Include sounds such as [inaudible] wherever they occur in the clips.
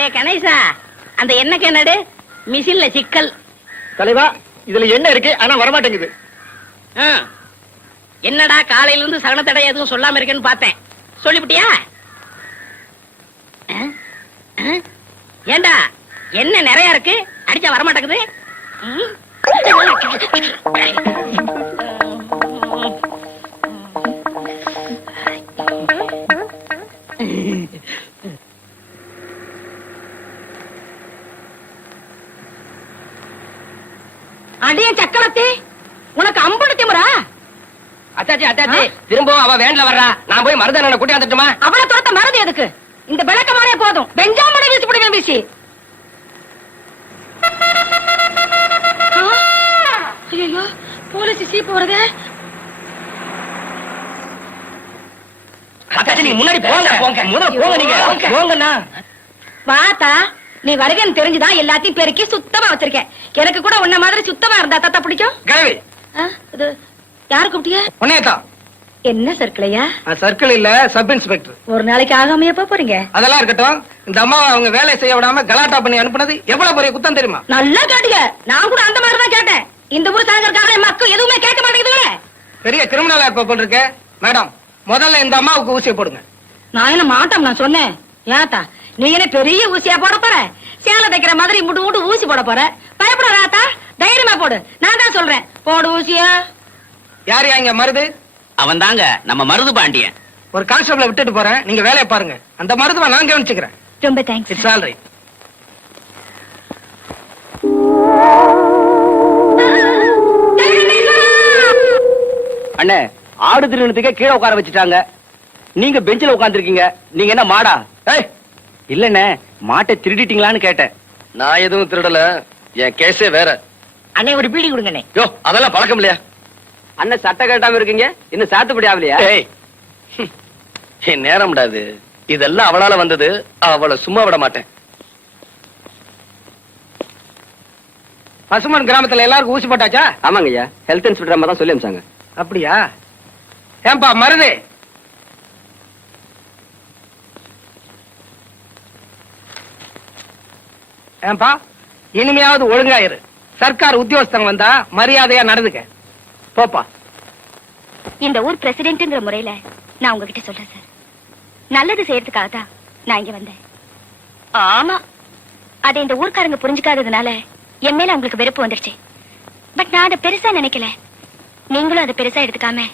டே கணேசா அந்த எண்ணெய் என்னடு மிஷின்ல சிக்கல். தலைவா இதுல என்ன இருக்கு ஆனா வரமாட்டேங்குது. என்னடா காலையில இருந்து சகன தடை எதுவும் சொல்லாம இருக்கேன்னு பார்த்தேன். சொல்லிவிட்டியா? ஏண்டா என்ன நிறைய இருக்கு அடிச்சா வரமாட்டேங்குது? சக்கரத்தி உனக்கு அம்புடு திமுறா? அத்தாச்சி அத்தாச்சி திரும்பவும் அவ வேன்ல வர்றா. நான் போய் மருதனை கூட்டி வந்துட்டுமா? அவளை துரத்த மறதி எதுக்கு? இந்த விளக்கமானே போதும். பெஞ்சாமனை வீசி விடுவேன் வீசி ஐயோ போலீஸ் சீப்பு வருதே அத்தாச்சி நீங்க முன்னாடி போங்க. போங்க முதல்ல போங்க நீங்க. போங்கண்ணா. வாத்தா. நீ வருகன்னு தெரிஞ்சுதான் எல்லாத்தையும் பெருக்கி சுத்தமா வச்சிருக்கேன். எனக்கு கூட உன்ன மாதிரி சுத்தமா இருந்தா தாத்தா பிடிக்கும்? கிழவி இது யாரு கூப்பிட்டிய உன்னையத்தான் என்ன சர்க்கிளையா சர்க்கிள் இல்ல சப் இன்ஸ்பெக்டர் ஒரு நாளைக்கு ஆகாமையா போறீங்க? அதெல்லாம் இருக்கட்டும். இந்த அம்மா அவங்க வேலை செய்ய விடாம கலாட்டா பண்ணி அனுப்புனது எவ்வளவு பெரிய குத்தம் தெரியுமா? நல்லா கேட்டீங்க நான் கூட அந்த மாதிரி தான் கேட்டேன். இந்த ஊர் சாகர்கார மக்கள் எதுவுமே கேட்க மாட்டேங்குது பெரிய கிரிமினலா போல் இருக்கு. மேடம் முதல்ல இந்த அம்மாவுக்கு ஊசியை போடுங்க. நான் என்ன மாட்டோம் நான் சொன்னேன்? ஏத்தா நீ பெரிய ஊசியா போட போற? சேலை தைக்கிற மாதிரி முட்டு முட்டு ஊசி போட போற? பயப்பட ராத்தா தைரியமா போடு. நான் தான் சொல்றேன். போடு ஊசியா. யார் இங்க மருது? அவன் தாங்க நம்ம மருது பாண்டியன். ஒரு கான்ஸ்டபிள விட்டுட்டு போறேன். நீங்க வேலையை பாருங்க. அந்த மருதுவை நான் கவனிச்சுக்கிறேன். ரொம்ப தேங்க்ஸ் இட்ஸ் ஆல் ரைட் அண்ணே ஆடு திருநத்துக்கே கீழே உட்கார வச்சுட்டாங்க. நீங்க பெஞ்சில உட்கார்ந்திருக்கீங்க. நீங்க என்ன மாடா? ஏய் இல்லண்ணே மாட்டை திருடிட்டீங்களான்னு கேட்டேன். நான் எதுவும் திருடல என் கேஸே வேற. அண்ணே ஒரு பீடி கொடுங்கண்ணே. யோ அதெல்லாம் பழக்கம் இல்லையா? அண்ணன் சட்டை கட்டாம இருக்கீங்க இன்னும் சாத்துப்படி ஆகலையா? என் நேரம் விடாது இதெல்லாம் அவளால வந்தது அவளை சும்மா விட மாட்டேன். பசுமன் கிராமத்துல எல்லாருக்கும் ஊசி போட்டாச்சா? ஆமாங்க ஐயா ஹெல்த் இன்ஸ்பெக்டர் அம்மா தான் சொல்லி அமிச்சாங்க அப்படியா? ஏன்பா மருது. ஏன்பா? இனிமையாவது ஒழுங்காயிரு சர்க்கார் உத்தியோகஸ்தங்க வந்தா மரியாதையா நடந்துக்க. போப்பா. இந்த ஊர் பிரசிடென்ட்ங்கிற முறையில நான் உங்ககிட்ட சொல்றேன் சார். நல்லது செய்யறதுக்காக தான் நான் இங்க வந்தேன். ஆமா. அதை இந்த ஊர்க்காரங்க புரிஞ்சுக்காததுனால என் மேல உங்களுக்கு வெறுப்பு வந்துருச்சு. பட் நான் அதை பெருசா நினைக்கல. நீங்களும் அதை பெருசா எடுத்துக்காம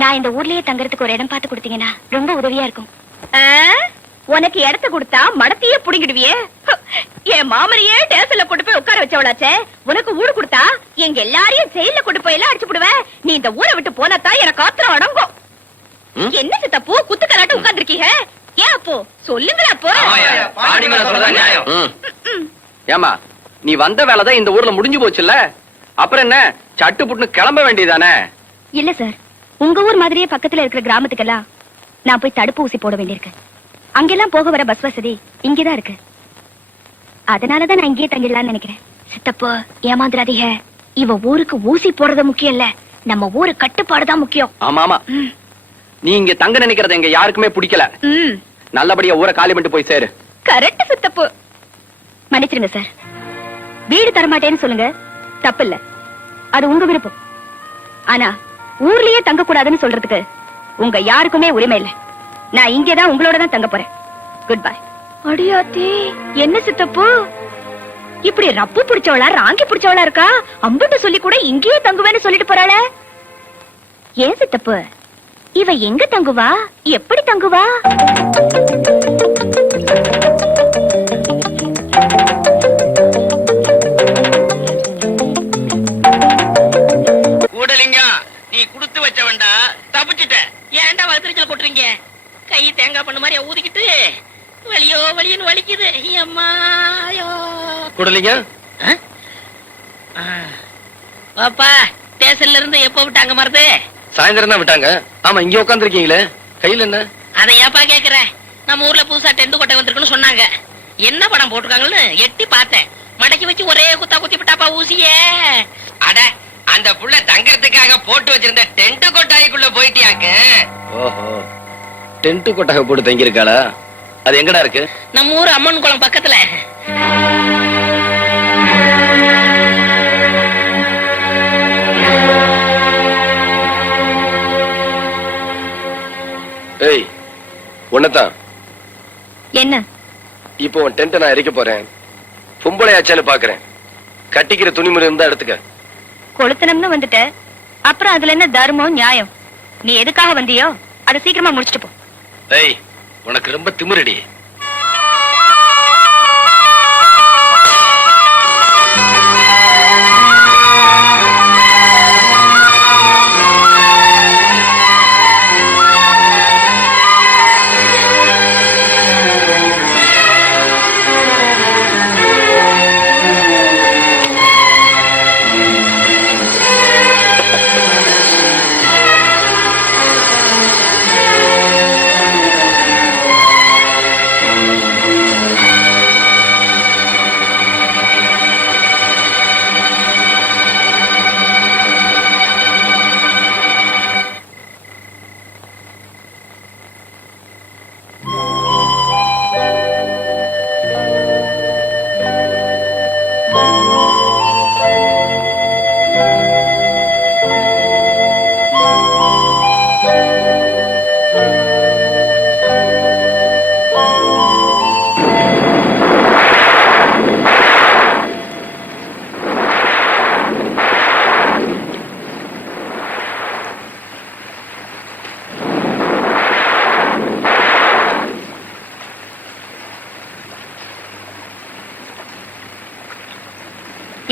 நான் இந்த ஊர்லயே தங்கறதுக்கு ஒரு இடம் பார்த்து கொடுத்தீங்கன்னா ரொம்ப உதவியா இருக்கும். உனக்கு இடத்த கொடுத்தா மடத்தையே புடிங்கிடுவியே. என் மாமனையே டேசல்ல கொண்டு போய் உட்கார வச்சவளாச்சே. உனக்கு ஊடு கொடுத்தா எங்க எல்லாரையும் ஜெயில கொண்டு போய் எல்லாம் அடிச்சு விடுவேன் நீ இந்த ஊரை விட்டு போனாதான் எனக்கு ஆத்திரம் அடங்கும்? என்ன சித்தப்போ குத்து கலாட்டு உட்கார்ந்துருக்கீங்க? ஏன் அப்போ? சொல்லுங்களா அப்போ. ஏமா நீ வந்த வேலைதான் இந்த ஊர்ல முடிஞ்சு போச்சுல்ல? அப்புறம் என்ன? சட்டு புட்டுன்னு கிளம்ப வேண்டியதானே இல்ல சார். உங்க ஊர் மாதிரியே பக்கத்துல இருக்கிற கிராமத்துக்கெல்லாம் நான் போய் தடுப்பு ஊசி போட வேண்டியிருக்கு. அங்கெல்லாம் போக வர பஸ் வசதி இங்கதான் இருக்கு. அதனாலதான் நான் இங்கேயே தங்கிடலாம்னு நினைக்கிறேன். சித்தப்போ ஏமாந்துடாதீங்க இவ ஊருக்கு ஊசி போடுறது முக்கியம் இல்ல. நம்ம ஊரு கட்டுப்பாடுதான் முக்கியம். ஆமா ஆமா. நீ இங்க தங்க நினைக்கிறது எங்க யாருக்குமே பிடிக்கல. நல்லபடியா ஊரை காலி பண்ணிட்டு போய் சேரு. கரெக்ட் சித்தப்பு. மன்னிச்சிருங்க சார். வீடு தரமாட்டேன்னு சொல்லுங்க. தப்பு இல்ல அது உங்க விருப்பம். ஆனா ஊர்லயே தங்க கூடாதுன்னு சொல்றதுக்கு உங்க யாருக்குமே உரிமை இல்ல. நான் இங்கதான் உங்களோட தான் தங்க போறேன். குட் பை அடியாத்தி என்ன சித்தப்பு? இப்படி ரப்பு பிடிச்சவளா ராங்கி பிடிச்சவளா இருக்கா? அம்புட்டு சொல்லி கூட இங்கேயே தங்குவேன்னு சொல்லிட்டு போறாள. ஏன் சித்தப்பு? இவ எங்க தங்குவா? எப்படி தங்குவா? கூடலிங்கம் நீ குடுத்து வச்சவன்டா தப்பிச்சிட்ட. ஏன்டா வகுத்திருச்சல் கொட்டுறீங்க கை தேங்காய் பண்ண மாதிரி ஊதிக்கிட்டு. வலியோ வலியோன்னு வலிக்குது. அம்மாயோ. குடலிங்க? பாப்பா ஸ்டேஷன்ல இருந்து எப்போ விட்டாங்க மருது? சாயந்தரம் தான் விட்டாங்க. ஆமா இங்க உட்காந்துருக்கீங்களே கையில என்ன? அதை ஏப்பா கேக்குறேன்? நம்ம ஊர்ல புதுசா டென்ட் கொட்டை வந்திருக்குன்னு சொன்னாங்க. என்ன படம் போட்டிருக்காங்கன்னு எட்டி பார்த்தேன். மடக்கி வச்சு ஒரே குத்தா குத்தி விட்டாப்பா ஊசியே. அட அந்த புள்ள தங்கறதுக்காக போட்டு வச்சிருந்த டென்ட் கொட்டாய்க்குள்ள போயிட்டியாக்கு? ஓஹோ. டென்ட் கொட்டகை போட்டு தங்கியிருக்காளா? அது எங்கடா இருக்கு? நம்ம ஊர் அம்மன் குளம் பக்கத்துல. ஏய் உன்னதான் என்ன? இப்போ உன் டென்ட் நான் எரிக்க போறேன். பொம்பளையாச்சான்னு பாக்குறேன். கட்டிக்கிற துணிமுறை இருந்தா எடுத்துக்க. கொளுத்தனம்னு வந்துட்ட. அப்புறம் அதுல என்ன தர்மம் நியாயம்? நீ எதுக்காக வந்தியோ அதை சீக்கிரமா முடிச்சிட்டு போ. ஏய் உனக்கு ரொம்ப திமிரடி.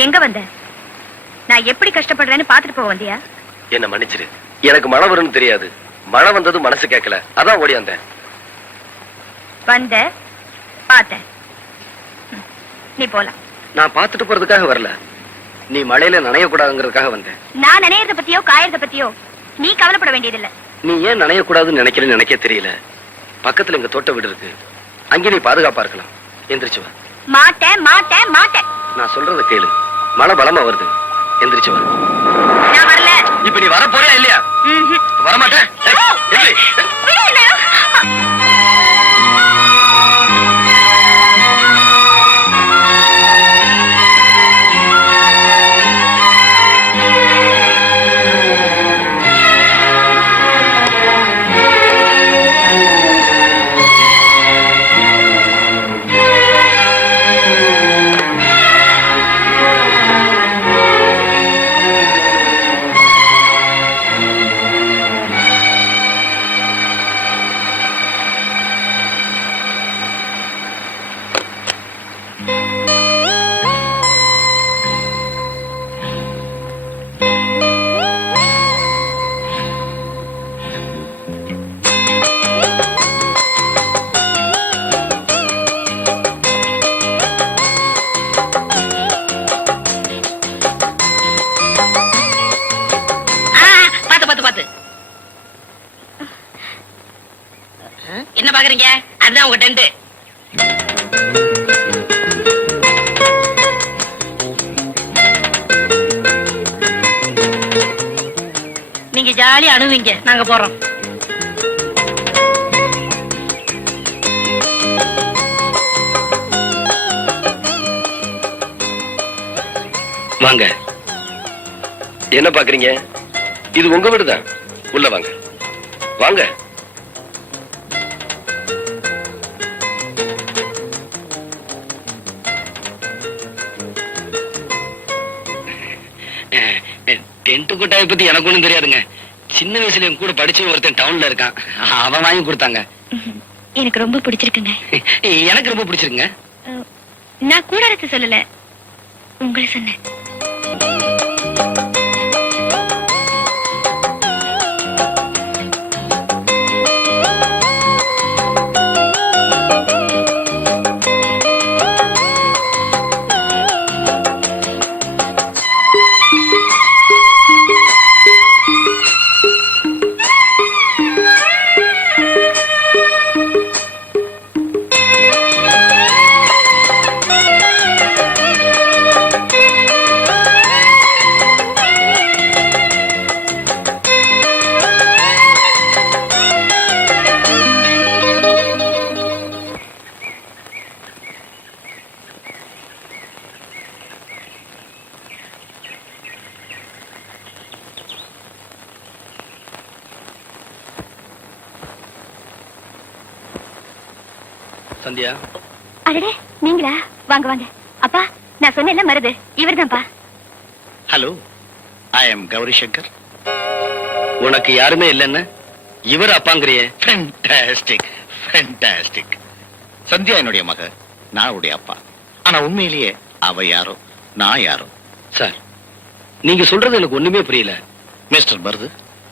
எங்க வந்த? நான் எப்படி கஷ்டப்படுறேன்னு பாத்துட்டு போக வந்தியா? என்ன மன்னிச்சிரு. எனக்கு மழை வரும்னு தெரியாது. மழை வந்தது மனசு கேட்கல. அதான் ஓடி வந்தேன். வந்த? பார்த்தேன். நீ போலாம். நான் பார்த்துட்டு போறதுக்காக வரல. நீ மழையில நனையக்கூடாதுங்கிறதுக்காக வந்தேன். நான் நினையறத பத்தியோ காயறத பத்தியோ நீ கவலைப்பட வேண்டியதில்லை. நீ ஏன் நனையக்கூடாதுன்னு நினைக்கிறேன்னு நினைக்க தெரியல. பக்கத்துல எங்க தோட்ட வீடு இருக்கு. அங்கே நீ பாதுகாப்பா இருக்கலாம். எந்திரிச்சு வா. மாட்டேன் மாட்டேன் மாட்டேன். நான் சொல்றத கேளு. மழை பலமா வருது. எந்திரிச்சு வா. இப்ப நீ வர போறியா இல்லையா. வரமாட்டேன். அணுவீங்க நாங்க போறோம். வாங்க. என்ன பாக்குறீங்க இது உங்க வீடுதான் உள்ள வாங்க. வாங்க. டென்ட் கொட்டாயை பத்தி எனக்கு ஒண்ணும் தெரியாதுங்க. சின்ன வயசுல என் கூட படிச்ச ஒருத்தன் டவுன்ல இருக்கான். அவன் வாங்கி கொடுத்தாங்க. எனக்கு ரொம்ப பிடிச்சிருக்குங்க. [laughs] எனக்கு ரொம்ப பிடிச்சிருக்குங்க. நான் கூடாரத்தை சொல்லல. உங்களை சொன்னேன். சந்தியா அடடே நீங்களா? வாங்க வாங்க. அப்பா நான் சொன்னேன்ல Marudhu. இவர்தான்ப்பா. Hello I am Gowri Shankar. உனக்கு யாருமே இல்லைன்னு இவர் அப்பாங்கிறியே. ஃபென்டாஸ்டிக் ஃபென்டாஸ்டிக் சந்தியா என்னுடைய மக நான் அவருடைய அப்பா. ஆனா உண்மையிலேயே அவ யாரோ நான் யாரோ? சார் நீங்க சொல்றது எனக்கு ஒண்ணுமே புரியல. மிஸ்டர் மருது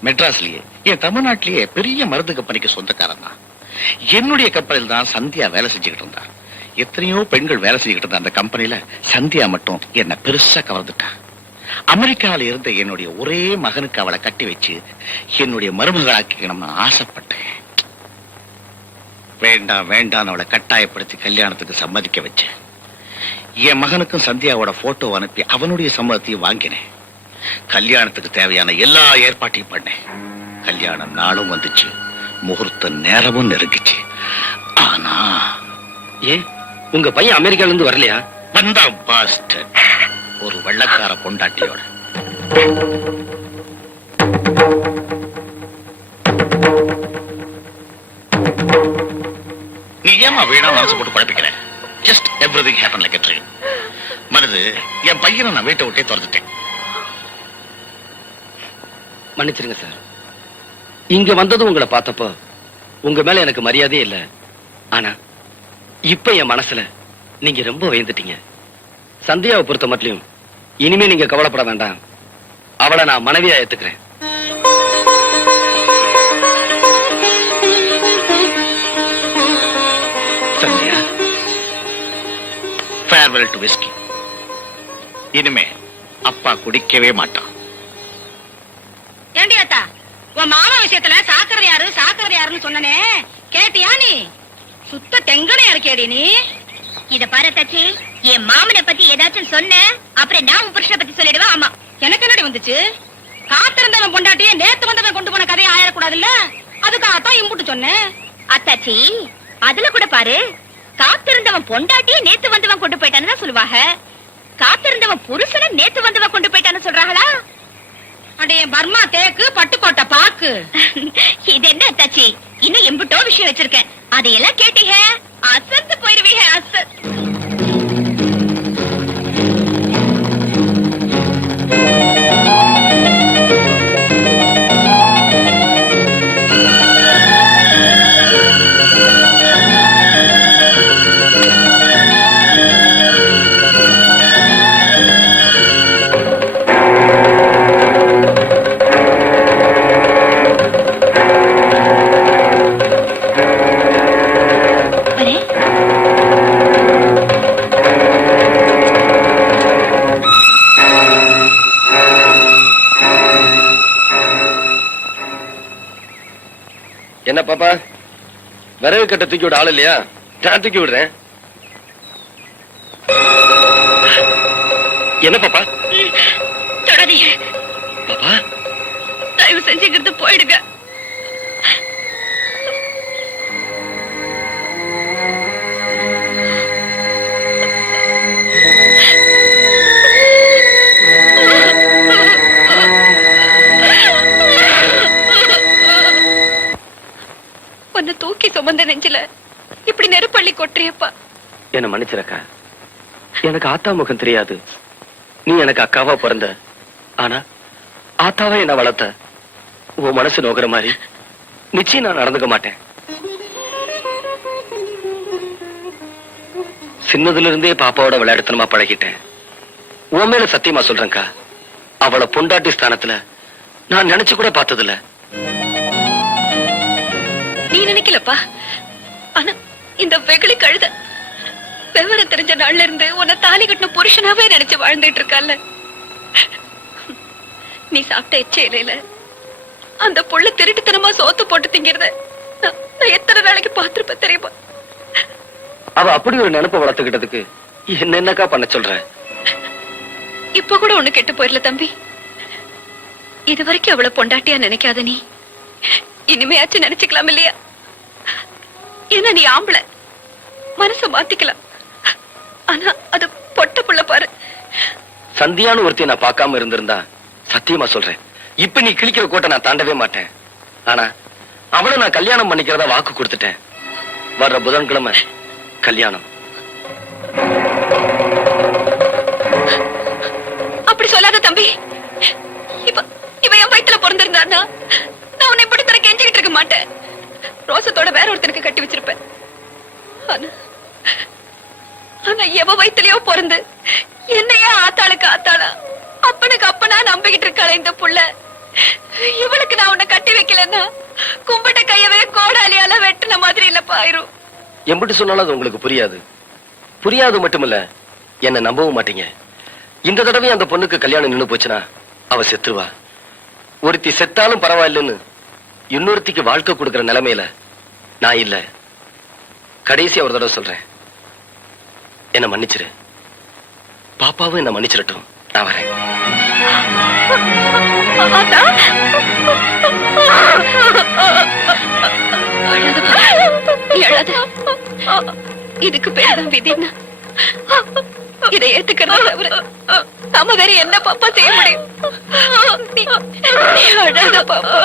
மெட்ராஸ்லயே என் தமிழ்நாட்டிலேயே பெரிய மருந்து கம்பெனிக்கு சொந்தக்காரன் தான் என்னுடைய கப்பலில் தான் சந்தியா வேலை செஞ்சுக்கிட்டு இருந்தா எத்தனையோ பெண்கள் வேலை செஞ்சுக்கிட்டு இருந்த அந்த கம்பெனியில சந்தியா மட்டும் என்ன பெருசா கவர்ந்துட்டா. அமெரிக்காவில் இருந்த என்னுடைய ஒரே மகனுக்கு அவளை கட்டி வச்சு என்னுடைய மருமகளாக்கணும்னு ஆசைப்பட்டேன். வேண்டாம் வேண்டாம் அவளை கட்டாயப்படுத்தி கல்யாணத்துக்கு சம்மதிக்க வச்சேன். என் மகனுக்கும் சந்தியாவோட போட்டோ அனுப்பி அவனுடைய சம்மதத்தையும் வாங்கினேன். கல்யாணத்துக்கு தேவையான எல்லா ஏற்பாட்டையும் பண்ணேன். கல்யாணம் நாளும் வந்துச்சு. முகூர்த்த நேரமும் நெருங்கிச்சு. ஆனா ஏன்? உங்க பையன் அமெரிக்கால இருந்து வரலையா? வந்தா பாஸ்டர் ஒரு வெள்ளக்கார பொண்டாட்டியோட. நீ ஏமா வீணா மனசு போட்டு குழப்பிக்கிற? Just everything happen like dream மனது என் பையனை நான் வீட்டை விட்டே துரத்துட்டேன். மன்னிச்சிருங்க சார். இங்க வந்ததும் உங்களை பார்த்தப்போ உங்க மேல எனக்கு மரியாதையே இல்ல. ஆனா இப்ப என் மனசுல நீங்க ரொம்ப உயர்ந்துட்டீங்க. சந்தியாவை பொறுத்த மட்டும் இனிமே நீங்க கவலைப்பட வேண்டாம். அவளை நான் மனைவியா ஏத்துக்கிறேன். சந்தியா ஃபேர்வெல் டு விஸ்கி இனிமே அப்பா குடிக்கவே மாட்டான். ஏண்டி அத்தா? உன் மாமா விஷயத்துல சாக்கரை யாரு? சாக்கரை யாருன்னு சொன்னனே. கேட்டியா நீ? சுத்த தெங்கனையா இருக்கேடி நீ? இத பாரு தச்சி என் மாமனை பத்தி ஏதாச்சும் சொன்ன அப்புறம் நான் உன் புருஷனை பத்தி சொல்லிடுவேன். ஆமா. எனக்கு என்னடி வந்துச்சு? காத்திருந்தவன் பொண்டாட்டியே நேத்து வந்தவன் கொண்டு போன கதையை ஆயிடக்கூடாதுல்ல அதுக்காகத்தான் இம்புட்டு சொன்னேன் அத்தாச்சி அதுல கூட பாரு காத்திருந்தவன் பொண்டாட்டியே நேத்து வந்தவன் கொண்டு போயிட்டான்னு தான் சொல்லுவாங்க. காத்திருந்தவன் புருஷனை நேத்து வந்தவன் கொண்டு போயிட்டான்னு சொல்றாங்களா? அடே பர்மா தேக்கு பட்டுக்கோட்டை பாக்கு. இது என்ன தச்சி இன்னும் எம்புட்டோ விஷயம் வச்சிருக்கேன். அதையெல்லாம் கேட்டீங்க? அசந்து போயிருவீங்க அசத் என்ன பாப்பா? விறகு கட்ட தூக்கி விட ஆள் இல்லையா? நான் தூக்கி விடுறேன். என்ன பாப்பா? தொடாதீங்க பாப்பா? தயவு செஞ்சு இங்கிருந்து போயிடுங்க. சுமந்த நெஞ்சில இப்படி நெருப்பள்ளி கொட்டுறியப்பா. என்ன மன்னிச்சிருக்கா? எனக்கு ஆத்தா முகம் தெரியாது. நீ எனக்கு அக்காவா பிறந்த. ஆனா ஆத்தாவா என்ன வளர்த்த? உன் மனசு நோக்கிற மாதிரி. நிச்சயம் நான் நடந்துக்க மாட்டேன். சின்னதுல இருந்தே பாப்பாவோட விளையாடுத்தனமா பழகிட்டேன். உன் மேல சத்தியமா சொல்றேன்க்கா. அவளை பொண்டாட்டி ஸ்தானத்துல நான் நினைச்சு கூட பார்த்ததில்ல. நீ நினைக்கலப்பா. இந்த வெகுளி கழுத. விவரம் தெரிஞ்ச நாள்ல இருந்து உன்னை தாலி கட்டின புருஷனாவே நினைச்சு வாழ்ந்துட்டு இருக்கல்ல நீ சாப்பிட்ட எச்ச இலையில அந்த புள்ள திருட்டுத்தனமா சோத்து போட்டு திங்கிறத நான் எத்தனை நாளைக்கு பார்த்திருப்பேன் தெரியுமா? அவ அப்படி ஒரு நினைப்ப வளர்த்துக்கிட்டதுக்கு என்ன என்னக்கா பண்ண சொல்ற? இப்ப கூட ஒண்ணு கெட்டு போயிடல தம்பி. இது வரைக்கும் அவளை பொண்டாட்டியா நினைக்காத நீ. இனிமையாச்சும் நினைச்சுக்கலாம் இல்லையா ஏன்னா நீ ஆம்பளை? மனச மாத்திக்கலாம் ஆனா அது பொட்ட புள்ள பாரு. சந்தியான்னு ஒருத்தைய நான் பார்க்காம இருந்திருந்தா சத்தியமா சொல்றேன். இப்ப நீ கிழிக்கிற கோட்டை நான் தாண்டவே மாட்டேன். ஆனா அவளை நான் கல்யாணம் பண்ணிக்கிறதா வாக்கு கொடுத்துட்டேன். வர்ற புதன்கிழமை கல்யாணம். அப்படி சொல்லாத தம்பி. இப்ப இவ என் வயித்துல பிறந்திருந்தான்னா நான் உன்னை இப்படி தர கெஞ்சிக்கிட்டு இருக்க மாட்டேன். ரோசத்தோட வேற ஒருத்தனுக்கு கட்டி வச்சிருப்பேன். ஆனா ஆனா எவ வயித்துலயோ பிறந்து என்னையே ஆத்தாளுக்கு ஆத்தாளா? அப்பனுக்கு அப்பனா நம்பிக்கிட்டு இருக்காளே இந்த புள்ள. இவளுக்கு நான் உன்னை கட்டி வைக்கலன்னா கும்பிட்ட கையவே கோடாலியால வெட்டின மாதிரி இல்ல பாயிரும் எம்பிட்டு சொன்னாலும் அது உங்களுக்கு புரியாது. புரியாது மட்டுமில்ல என்ன நம்பவும் மாட்டீங்க. இந்த தடவை அந்த பொண்ணுக்கு கல்யாணம் நின்னு போச்சுன்னா அவ செத்துருவா. ஒருத்தி செத்தாலும் பரவாயில்லன்னு இன்னொருத்திக்கு வாழ்க்கை கொடுக்கிற நிலைமையில நான் இல்ல. கடைசியா ஒரு தடவை சொல்றேன். என்ன மன்னிச்சிரு. பாப்பாவும் என்ன மன்னிச்சிடட்டும். நான் வரேன். இதுக்கு பேர் தான் விதின்னா. இதை ஏத்துக்கிறது தவிர நாம வேற என்ன பாப்பா செய்ய முடியும்? நீ அழாத பாப்பா.